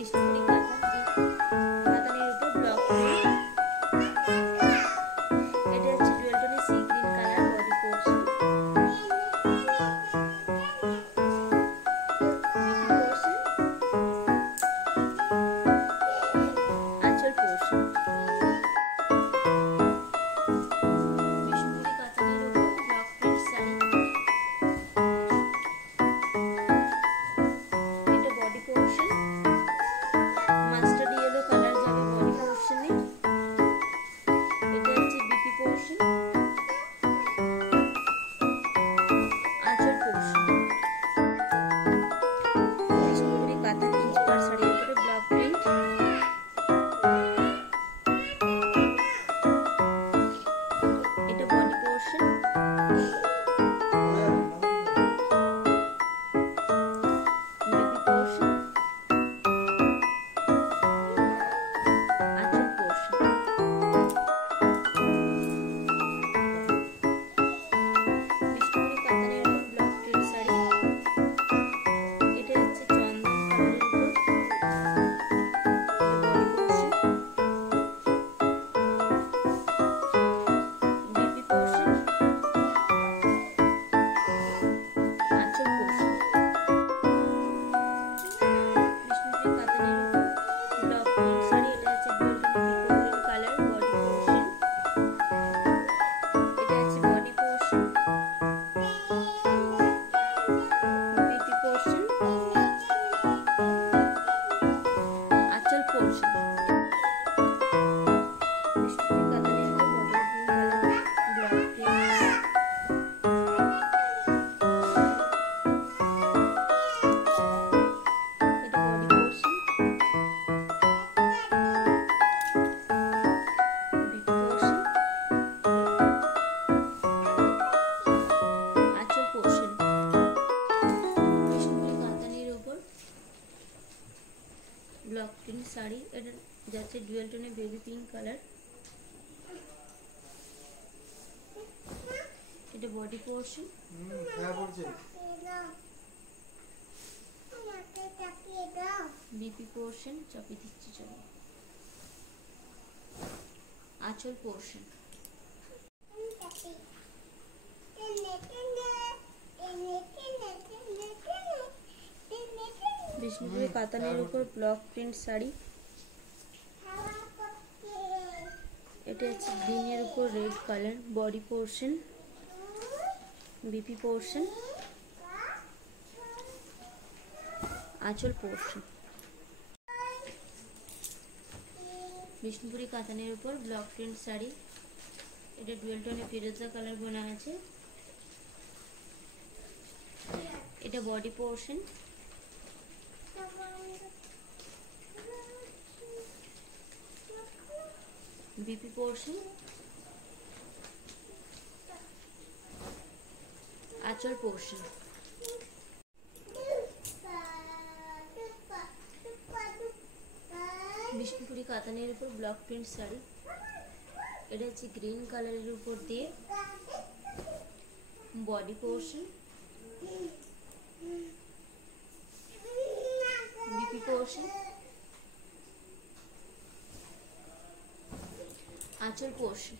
বিষ্ণুপুরি কাতানের উপর block print. এটা হচ্ছে ডুয়াল টোনের sea green colour body portion. আঁচল পোর্শন। বিষ্ণুপুরি কাতানের উপর ব্লক প্রিন্ট শাড়ি। এটা body portion. Mustard yellow colour যাবে বডি পোর্শনে। এটা হচ্ছে বিপি পোর্শন। আঁচল পোর্শন। বিষ্ণুপুরি কাতান ইঞ্চ পার শাড়ির উপরে ব্লক প্রিন্ট। এটা বডি পোর্শন। BP portion. আঁচল পোর্শন। বিষ্ণুপুরি কাতানের উপর ব্লক প্রিন্ট শাড়ি। এটা হচ্ছে চন্দন কালারের উপর বডি পোর্শন। BP portion. আঁচল পোর্শন। বিষ্ণুপুরি কাতানের উপর ব্লক প্রিন্ট শাড়ি। এটা হচ্ছে ডুয়াল টোনের পিকো গ্রিন কালার বডি পোর্শন। এটা হচ্ছে বডি পোর্শন। BP portion. আঁচল পোর্শন। বিষ্ণুপুরি কাতানের উপর bottle green colour block print. এটা বডি পোর্শন। BP portion. আঁচল পোর্শন। বিষ্ণুপুরি কাতানের উপর ব্লক প্রিন্ট শাড়ি। এটা যাচ্ছে ডুয়াল টোনে বেবি পিঙ্ক কালার। এটা বডি পোর্শন। BP portion. চাপি দিচ্ছি চলো। আঁচল পোর্শন। বিষ্ণুপুরি কাতানের উপর ব্লক প্রিন্ট শাড়ি। এটা হচ্ছে গ্রিনের উপর red colour body portion. BP portion. আঁচল পোর্শন। বিষ্ণুপুরি কাতানের উপর ব্লক প্রিন্ট শাড়ি। এটা ডুয়াল টোনে ফিরোজা কালার বোনা আছে। এটা বডি পোর্শন। BP portion. আঁচল পোর্শন। বিষ্ণুপুরি কাতানের উপর ব্লক প্রিন্ট শাড়ি। এটা হচ্ছে গ্রিন কালারের উপর দিয়ে বডি পোর্শন। BP portion. আঁচল পোর্শন।